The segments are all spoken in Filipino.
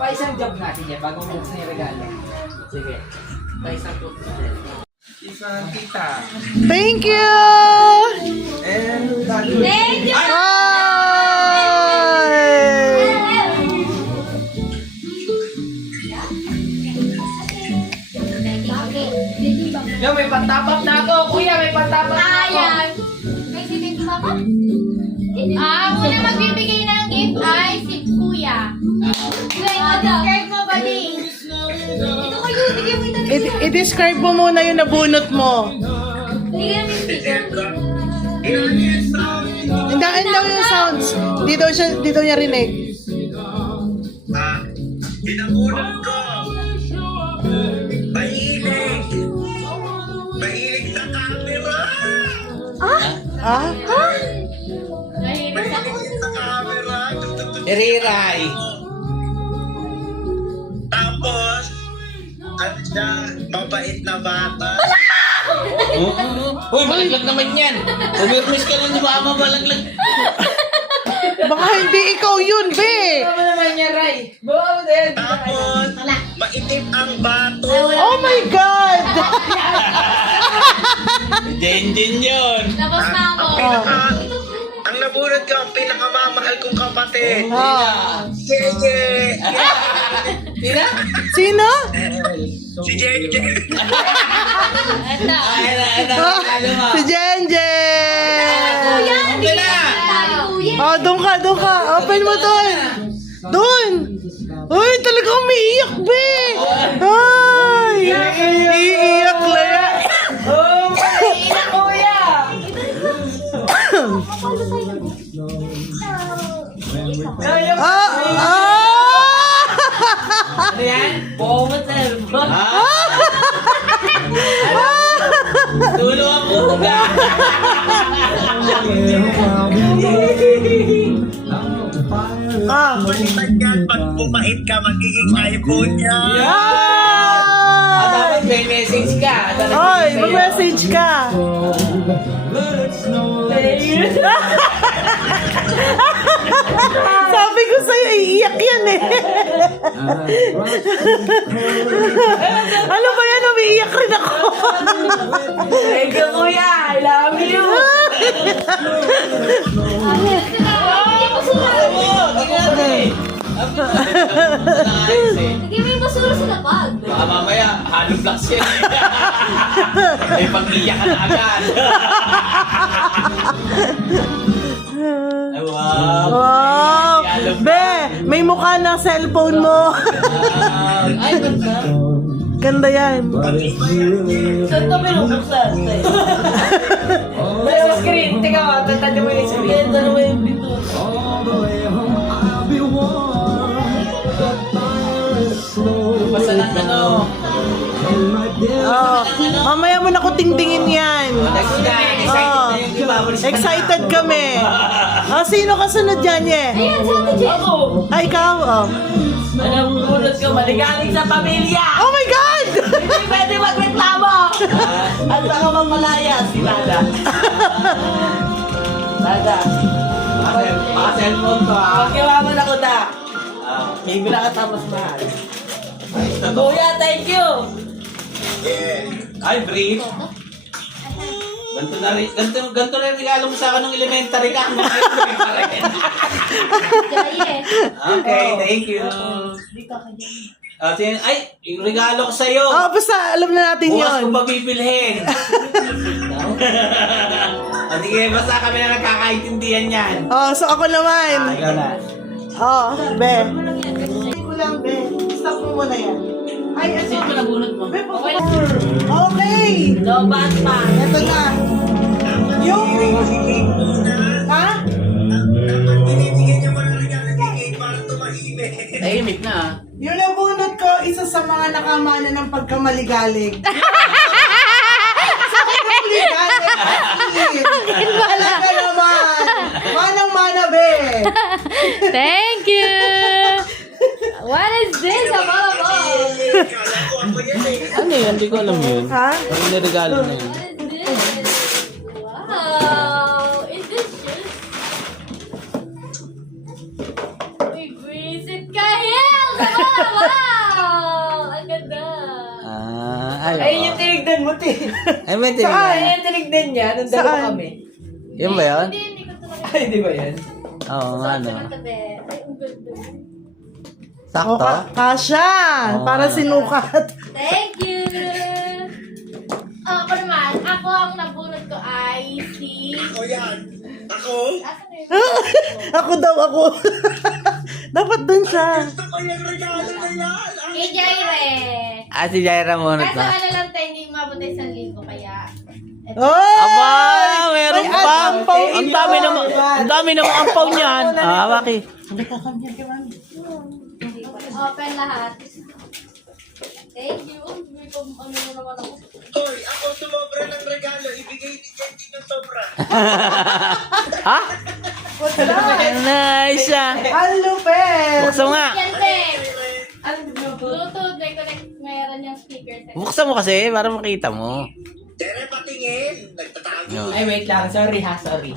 Pa-isang job natin yan, bago mo buksan yung regalo. Sige. Pa-isang job natin. Isang kita. Thank you! And daddy. Thank you! Yo, may pantapap na ako. Kuya, may pantapap na ako. Ayan. May sipin ko ba? Ang una magbibigay ng gift ay si Kuya. Describe mo ba din? Ito kayo, bigyan mo ito. I-describe mo muna yung nabunot mo. Bigyan mo yung sticker. Hindaan daw yung sounds. Di daw niya rinig. Pinangunan ko. Mahilig. Mahilig sa camera. Ah? Nahihirap ako. Mahilig sa camera. Iriray. Tapos, ano siya, mabait na bata. Uy, malaglag naman yan. Umirmis ka lang, di ba? Malaglag. Baka hindi ikaw yun, be! Ano naman yan, Ray? Buo din. Tapos, maitim ang bato. Oh my God! Jen yun. Tapos na ako. Ang nabunod ko, ang pinakamamahal kong kapatid. Ah. Jeje. Tira? Sino? Si Jeje. Ito. Si Jenjen! Ito na. Oh, doon ka. Open mo doon. Doon. Uy, talaga umiiyak, be. Ay, iiyak lang yan. Oh, ina kuya. Ano yan? Pomotel. Tulo ang uga. Balitan yan, pag pumahit ka, magiging iPhone niya. Dapat may message ka. Oy, mag-message ka. Sabi ko sa'yo, iiyak yan eh. Ano ba yan? Umiiyak rin ako. Thank you, kuya. I love you. Hindi mo yung basura sa labag. Baka mamaya, hollow blocks yan. May pag-iyak ka na agad. Ay, wow. Wow. Be, may mukha ng cellphone mo. Ay, ganda. Ganda yan. Saan ito binubuksan? Sa screen. Teka, tatanda mo yung screen. Tatanda mo yung dito. Basta ng ano. Oh, mamaya mo na ko tingtingin yan. Next na. Excited na yung ibabalik. Excited kami. Oh, sino kasunod dyan, ye? Ayan, sa atin, Jen. Ay, ikaw? Oh. Anong ulot ko? Maligaling sa pamilya! Oh my God! Hindi pwede magreklamo! At baka mamalaya si Dada. Dada. Baka cellphone ko ha. Pagkiwaman ako da. Maybe na ka tapos mahal. Kuya, thank you! Ay, brief. Ganto na rin regalo mo sa akin ng elementary ka. Okay, thank you. Ay, yung regalo ko sa'yo. Oh, basta alam na natin Bukas ko yun. pa bibilhin. Sige, basta kami na nagkakaintindihan yan. Oh, so ako naman. Ikaw na. Oh, be. Hindi ko lang, be. Stop mo muna yan. Ay, ito. Sino nabunot mo? Be, okay. Lobat pa. Ito na. Yung... Ha? Dapat binibigyan niya mo ng regalo kay para tumahimik. Tahimik na. Yung nabunot ko, isa sa mga nakamana ng pagkamaligalig. Talaga naman. Manang-mana, be. Thank you! What is this? A ball of balls. Kala ko ako yan eh. Ano yun? Hindi ko alam yun. Ha? Ano yung regalo na yun? What is this? Wow! Is this just... Uy, visit ka, Hills! limot eh. Ay, may Saan? Ay, tinignan. yung tinignan niya, nung dalawa Saan? kami. Yun ba yun? Hindi ko talaga. Ay, di ba yan? Oo nga, no. Tabi. Ay, ang ganda. O, Sakto. kasya. Oo, Para ano. sinukat. Thank you! Ako naman, ako ang nabunod ko ay si... Ako yan. Ako? Asan na yun? Ako daw, ako. Dapat dun siya. Gusto ko yung regalo na yan. Kay Jaire. Ah, si Jaira muna Kaso to. ano lang tayo, hindi umabot tayo 1,000 kaya... Oh! Aba, meron May pa. ampaw Ang ito. dami naman, ang dami naman ampaw niyan. Ah, Maki. Open lahat. Thank you. May ano na naman ako. Hoy, ako sumobra ng regalo. Ibigay ni Jenny ng sobra. Ha? What's that? Nice ah. Ang lupet. Buksan mo nga. Yan, te. Anong Bluetooth? Bluetooth, may connect, meron yung speaker. Buksan mo kasi para makita mo. Tere, patingin. Nagtatago. No. Ay, wait lang. Sorry ha, sorry.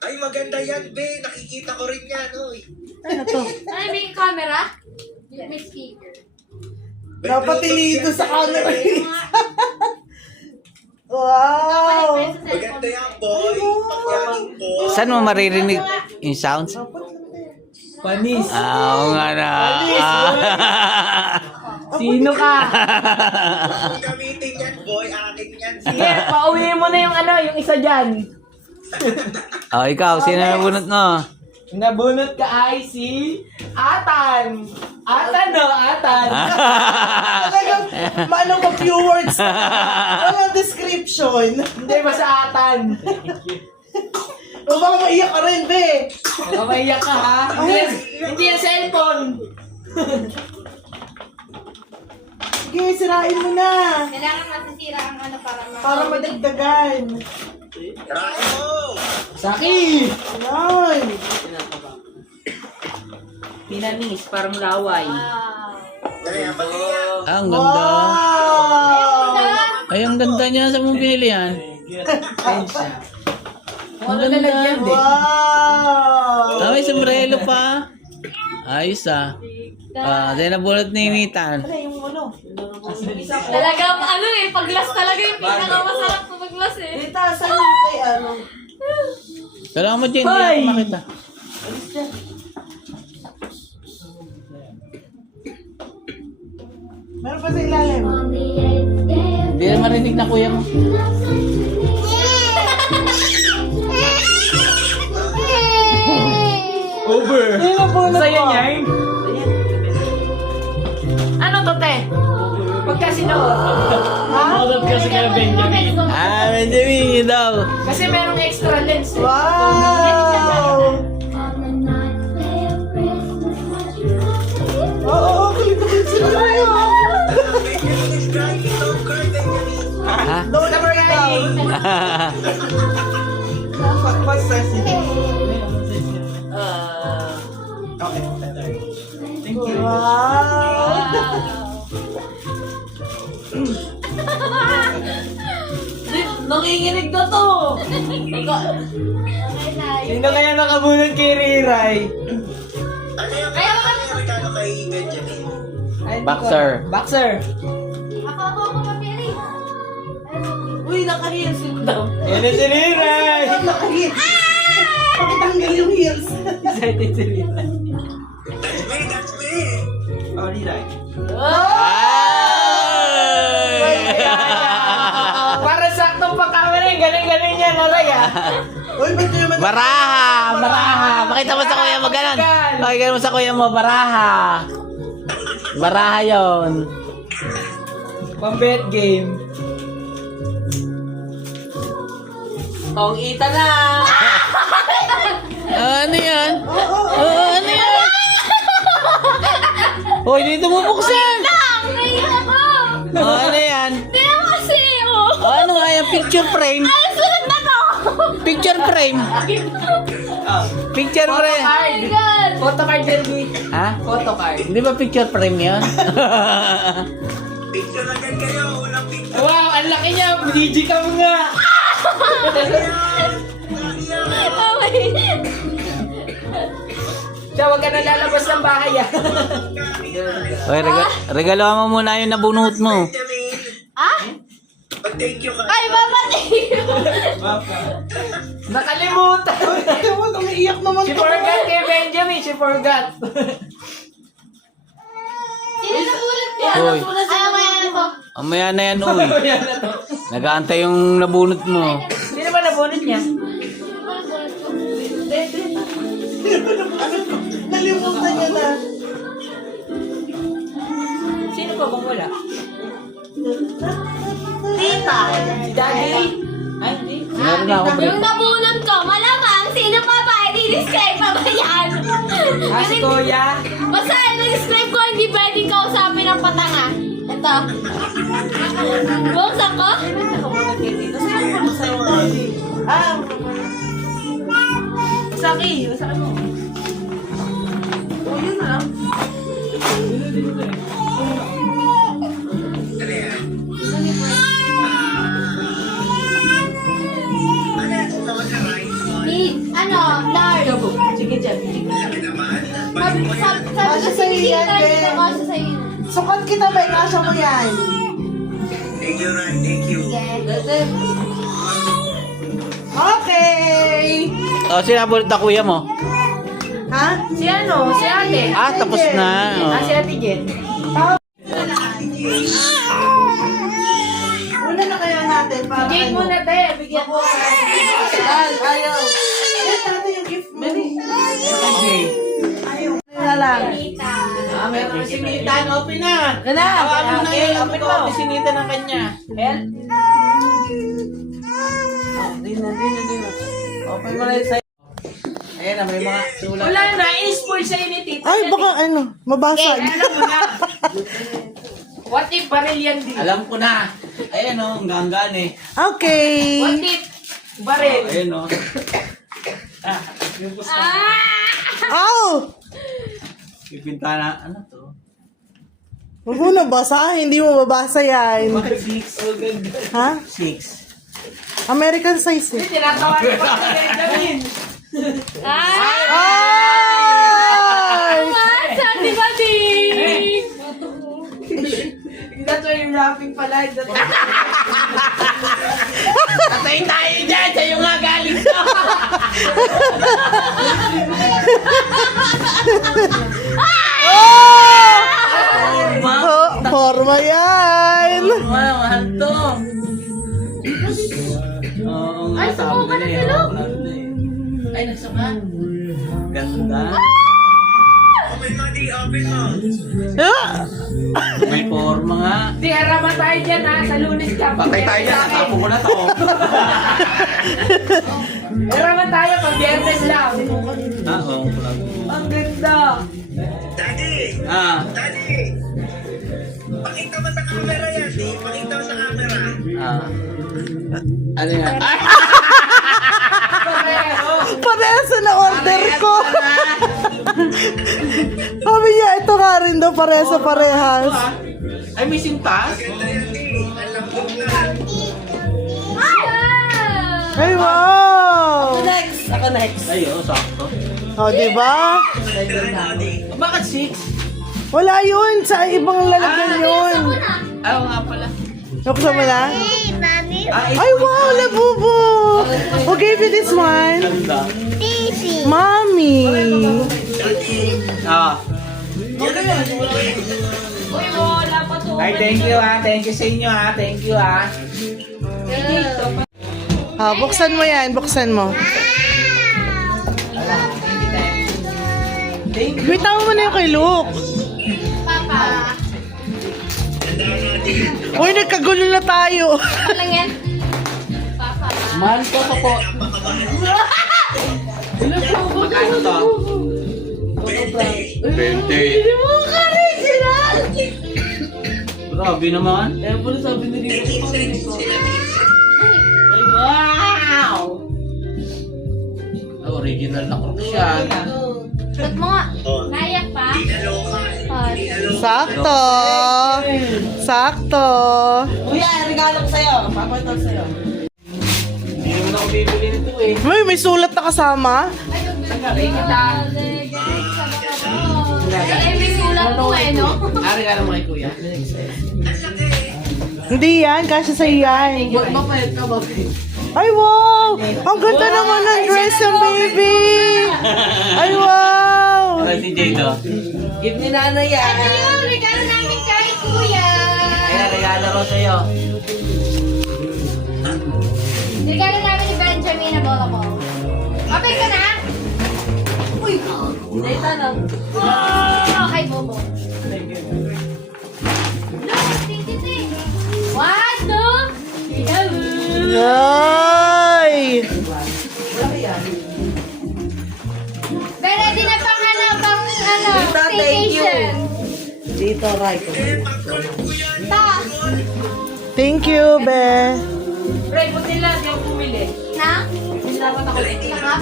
Ay, maganda yan, be. Nakikita ko rin yan, oy. Ano to? Ay, may camera? May speaker. Napatilito sa camera. Mga... Wow. Maganda yan, boy. Pagyaking boy. Saan mo maririnig yung sounds? Panis. Ah, oo nga na. Ah. Sino ka? Kung gamitin yan, boy, akin yan. Sige, pauwi mo na yung ano, yung isa dyan. Oh, ikaw, sino na bunot mo? Nabunot ka ay si Atan. Atan no, Atan. Talagang, maano ka few words. Walang description. Hindi, basta Atan. O baka maiyak ka rin, be. Baka maiyak ka ha. Hindi yung cellphone. Sige, sirain mo na. Kailangan masisira ang ano Para madagdagan. Try mo. Saki! Yan. Pinanis, parang laway. Wow. Kaya, patingin. Ah, ang ganda. Wow. Ay, ang ganda niya. Saan mo binili yan? Ayun siya. Ang Ano ganda. lalagyan din? Wow. Ah, may sombrero pa. Ayos ah. Ah, dahil nabulot ni Nitan. Ano yung ano? Talagang ano eh, pag-glass talaga yung pinakamasarap sa pag-glass eh. Dita, saan yung kay ano? Kailangan mo dyan, hindi Hoy! ako makita. Meron pa sa ilalim. Hindi na marinig na kuya mo. Over. Sino po na Sa'yo to? niyan? Ano to, te? Pagka sinuot. Model kasi kay Benjamin. Ah, Benjamin, yun daw. Kasi merong extra lens eh. Wow! Oo, kilig sila tayo. Benjamin is trying to cry, Benjamin. Ha? Don't worry down. What's that? Thank you. Wow! Nanginginig na to! Sino kaya nakabunod kay Riray? Ano yung regalo kay Benjamin? Ay, hindi Boxer. ko- Boxer. Ako mapili. Uy, naka-heels yun daw. Yan na si Riray! Naka-heels. Pakitanggal yung heels. Excited si Riray. That's me, that's me. Oh, Riray. Para saktong pagkamera, galing-galing yan, Aray ah. Uy, ba't yun naman? Baraha! Baraha! Pakita mo sa kuya mo, ganon. Pakita mo sa kuya mo, baraha. Baraha yon. Pang-bet game. Tong ita na! Ano yan? Ano yan? Hoy, dito mo buksan! Ngayon ako! Ano yan? Tingnan mo kasi, oh! Ano nga yan? Picture frame? Ay, sunod na to! Picture frame? Picture frame? Oh my God! Photocard derby. Ha? Photocard. Hindi ba picture frame yun? Picture agad kayo. Walang picture. Wow, ang laki niya. Digicam nga. Oh my... Siya, wag ka na lalabas ng bahay ah. Hoy, regalo mo muna yung nabunot mo. Benjamin. Thank you ka. Ay, babati! Nakalimutan. Ewan, umiiyak naman She to. forgot kay Benjamin. She forgot. Sino nabulat ko? Hoy. Ayaw mo yan ito. Mamaya na yan, uy. Yan na to. Nag-aantay yung nabunot mo. Sino ba nabunot niya? Nalimutan niya na. Sino pa bang wala? Tita. Si Daddy? Ay, hindi. Meron na ako, pre. Yung nabunot ko, malamang, sino pa ba? I-describe pa ba yan? Ah, si Kuya. Basta, i-describe ko, hindi pwedeng kausapin ng patanga. Ito. Buksan ko? Nakabunot kay Tito. Sino pa bang sa'yo? Ah. Usaki. Usaki mo. Oh, yun na lang. Ano yan? Ano yan? Soda rice? Ano, large. Sige, Jen. Laki naman. Sabi ko Kasya si sa'yo yan, Tita, Ben. dito kasi sa'yo. Sukat kita, may kasya mo yan. Thank you, Ran. Thank you. Okay. O, sinabunot na kuya mo. Ha? Si ano? Si ate. Ah, tapos na. Ah, si ate Jen. Una na kaya natin para Jake ano. muna, te. Bigyan ko. Ayaw. Yan natin yung gift mo. Ayaw. Na lang. Ah, meron si Nita. Open na. Ano na? Tawagan mo na yun. Open mo. Sinita ng kanya. Hel? Di na. Open mo na yun sa'yo. Ayan na, may mga sulat. Wala na. In-spoil sa'yo ni Tita. Ay, baka ano, mabasag. Alam mo na. What if baril yan di? Alam ko na. Ayan o, ang ganggan eh. Okay. What if baril? Ayan o. Ow! Pipinta na, ano to? Huwag mo nabasa, hindi mo mabasa yan. Bakit 6? Ha? 6. American size eh. Tinatawa ni pa si Benjamin. Ay! Sabi ba, Ding? That's why you're laughing pala. Patay tayo dyan! Sa'yo nga galing to! Forma yan! Mahal to! Oo nga, Ay, sabi sumuka nila na eh, sa loob. wala na eh. Ay, nagsuka. Ganda. Open mo, di. Open mo. May forma nga. Di, harama tayo dyan ha. Sa Lunes ka. Patay tayo dyan, nakapo ko na to. Harama tayo pag Biyernes lang. Ah, oo. Ang ganda. Daddy! Daddy! Pakita mo sa camera yan, di. Pakita mo sa camera. Ano yan? Ay! Parehas na order ko. Sabi niya, ito nga rin daw, parehas sa parehas. Ay, may sintas? Ganda yan, di. Ang lambot na. Ay, wow! Next. Ako next. Ay, oo, sakto. O, diba? Bakit 6? Wala yun. Sa ibang lalagyan yun. Ayaw nga pala. Nuksan mo na? Ay, Ay, wow, labubo! Who gave you this one? ganda. Mommy! Ah. Uy, wala pa to. Ay, thank you ha. Thank you sa inyo ha. Thank you ha. Buksan mo yan. Buksan mo. Bitawan mo na yung kay Luke. Papa. Uy, nagkagulo na tayo. Ano lang yan? Papa. Mahal ko to po. Magkano to? 20. Grabe naman. Kaya pala sabi ni Dito. Ay, wow! Original na crocs yan. Ba't mo nga? Nayak pa? Sakto. Sakto. Kuya, regalo ko sa'yo. Papakita ko sa'yo. Hindi naman ako bibili nito eh. Uy, may sulat na kasama. Sabi kita. Eh, may sulat po eh, no? Ah, regalo mo kay kuya. Hindi yan, kasi sa yan. Mapayag ka ba? Ay, wow! Ang ganda naman ng dress ng baby! Ay, wow! Ay, si Jade, oh. Give ni nanay yan. Ito yung regalo namin kay Kuya. Ayan, regalo ko sa'yo. Regalo namin ni Benjamin na bola ko. Kapag ka na? Uy! Nathan, oh. Oh, kay Bobo. Look, titi. 1, 2, 3. Ay! Pero di na pang Tita, thank you. staycation. Dito, right. Ta. Thank you, be. Ray, buti lang, di ako pumili. Na? Dapat ako lang. Naka?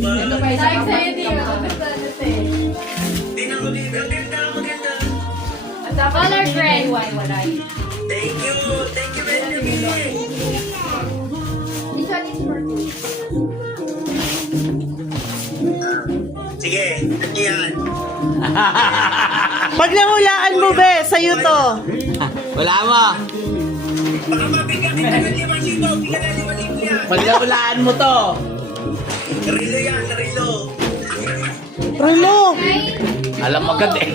Ito pa isa Like ka sa'yo din. Tingnan ko din. Maganda. At dapat Color gray. walay. Thank you. Thank you, Benjamin. This one is for you. Sige, yan. Pag nahulaan mo, be, sa'yo to. Wala mo. Baka mabigyan kita ng 5,000. Bigyan ng 5,000 yan. Pag nahulaan mo to. Rilo yan, rilo. Relo. Ay, Alam mo agad eh.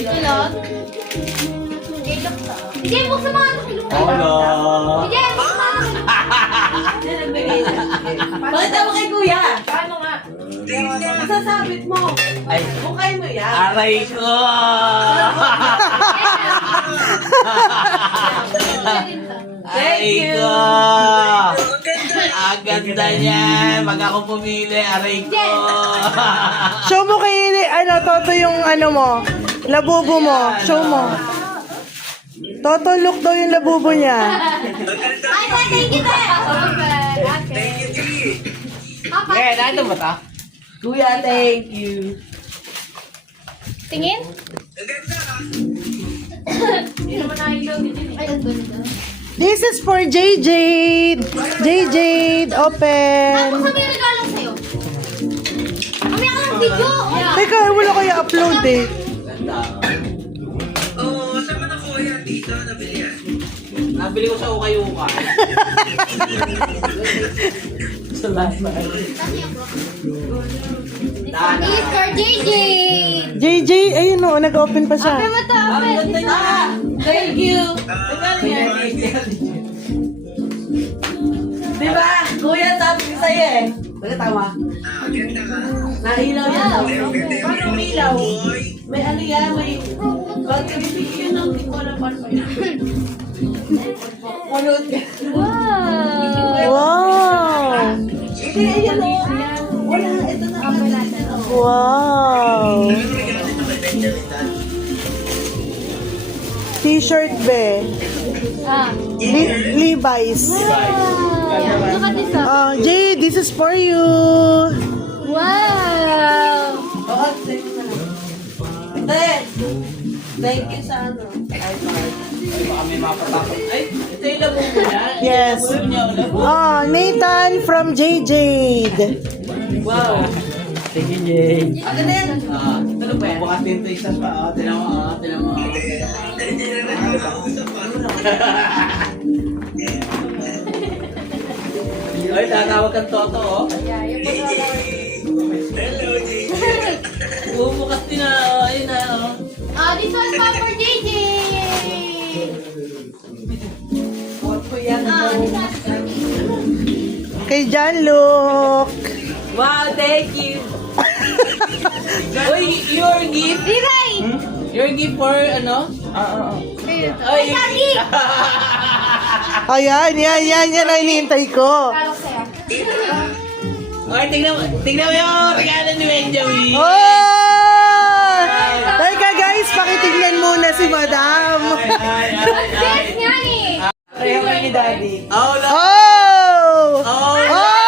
kulot. Dito to. Hindi, buksan mga ano kilo. Hello. Hindi, buksan mga ano kilo. Pakita mo kay kuya. Paano nga? Masasabit mo. Ay, Bukay mo yan. aray ko. Aray ko. Ang ganda niyan. Pag ako pumili, aray ko. Show mo kay, Toto yung ano mo. Labubo mo. Show mo. Toto, look daw yung labubo niya. Ay, thank you tayo. Okay. Papa, Eh, nandun ba ta? Kuya, thank you. tingin? Hindi naman nakikita dito. Ay, ang ganda. This is for JJ. JJ, Tapos open. may regalo sa'yo. Kami ako ng video. Teka, wala kaya upload eh. Oo, saan na ko yan dito? Nabili yan. Nabili ko sa ukay-uka. Salamat. This is for JJ. JJ, ayun o, nag-open pa siya. Open mo to, Ang open. ganda niya. Thank you. Diba? Kuya, sabi ko sa'yo eh. Bakit tama? Ganda ka. Nahilaw yan. Pero umilaw? boy. May ano yan, may... Contribution ng hindi ko alam paano pa yan. Kulot ka. Wow. Wow. Hindi, ayan o. Wala, ito na. Wow. T-shirt be. Ah. Levi's. Look at this up. Jay, this is for you. Wow. Oo, thank you na lang. Ate, thank you sa ano. iPad. Ay, baka may mapatakot. Ay, ito yung labo mo yan. Yes. Labo niya, labo. Nathan from JJ. Wow. Thank you, Jade. Ano na yan? Ito na ba yan? Bukas din ito isa pa. Tinan mo, tinan mo. Hindi na rin ako nakausap pa. Ay, tatawag kang Toto, oh. Yeah, yung Hello, Jay. Bumukas din na, oh. Ayun na, oh. this one pa for JJ. Ko yan. This one for me. Kay John Luke. Wow, thank you. Uy, your gift. Bigay. Your gift for ano? Ay, Daddy. Ayan, yan ang hinihintay ko. Regalo sa'yo. Ay, tingnan mo yung regalo ni Benjamin. Oh! Teka guys, pakitignan muna si Madam. Yes nga eh. Pareho kayo ni Daddy. Oh, no. Oh! Oh, Oh!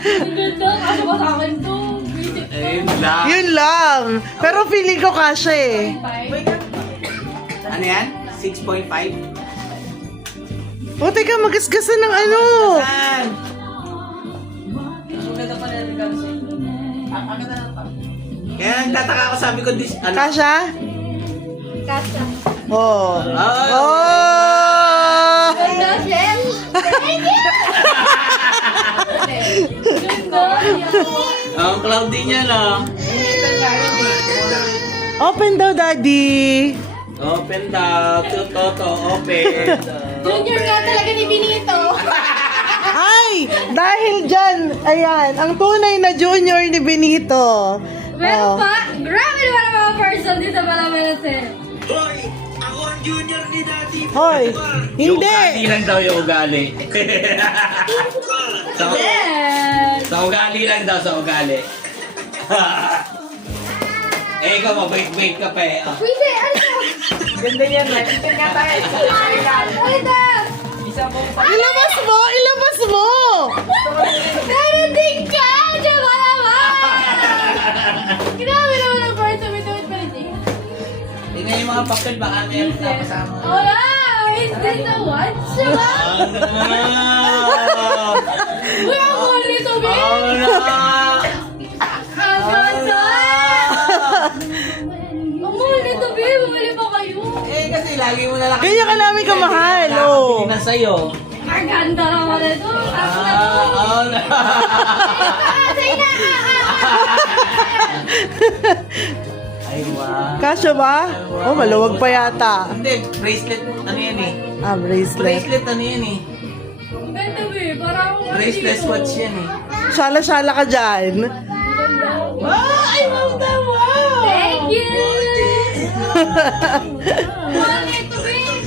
Ang ganda. Ano ba sa akin to? ayun lang. Yun lang. Pero feeling ko kasha eh. Ano yan? 6.5? O teka, magasgasan ng ano. Saan? Maganda pa na regalo sa'yo. Ang ganda na pa. Kaya nagtataka ako, sabi ko, ano? Kasha? Kasha. Oh. Ay. Oh! Ganda, Chef. Thank you! Ganda. Ang cloudy niya, no? Open daw, Daddy. Open daw. Toto, open. Junior nga talaga ni Benito. Ay! Dahil dyan, ayan, ang tunay na junior ni Benito. Meron Oh. pa? Grabe naman ang mga person dito pala meron eh. Hoy, ako ang junior ni Daddy. Hoy, Yung hindi. ugali lang daw yung ugali. sa, Yes! sa ugali lang daw, sa ugali. Eh, ikaw mabait-bait ka pa eh. Pwede, ano? Ganda yan, right? Ito nga tayo. Pwede! Ilabas mo! Ilabas mo! Meron din ka! Diyan ba naman? Grabe naman ang person with it pala din. Tingnan yung mga papel, baka meron na kasama. Oh wow! Is this a what? Siya? Uy, ang mahal nito, babe! Oh no! Ang ganda! Ang mahal nito, babe! Bumili pa kayo! Eh, kasi lagi mo na lang. Kaya ka namin kamahal, oh. Nakakabili na sa'yo. Ang ganda naman nito! Tapos na to! Oh no! Say na! Ay, wow. Kasha ba? Oh, maluwag pa yata. Hindi, bracelet, ano yan eh? Ah, bracelet. Bracelet, ano yan eh? Ang ganda, babe! Parang ako Bracelet watch yan eh. Sala-sala ka dyan. Wow! Ay, wow na, wow! Thank you! Mahal nito, babe!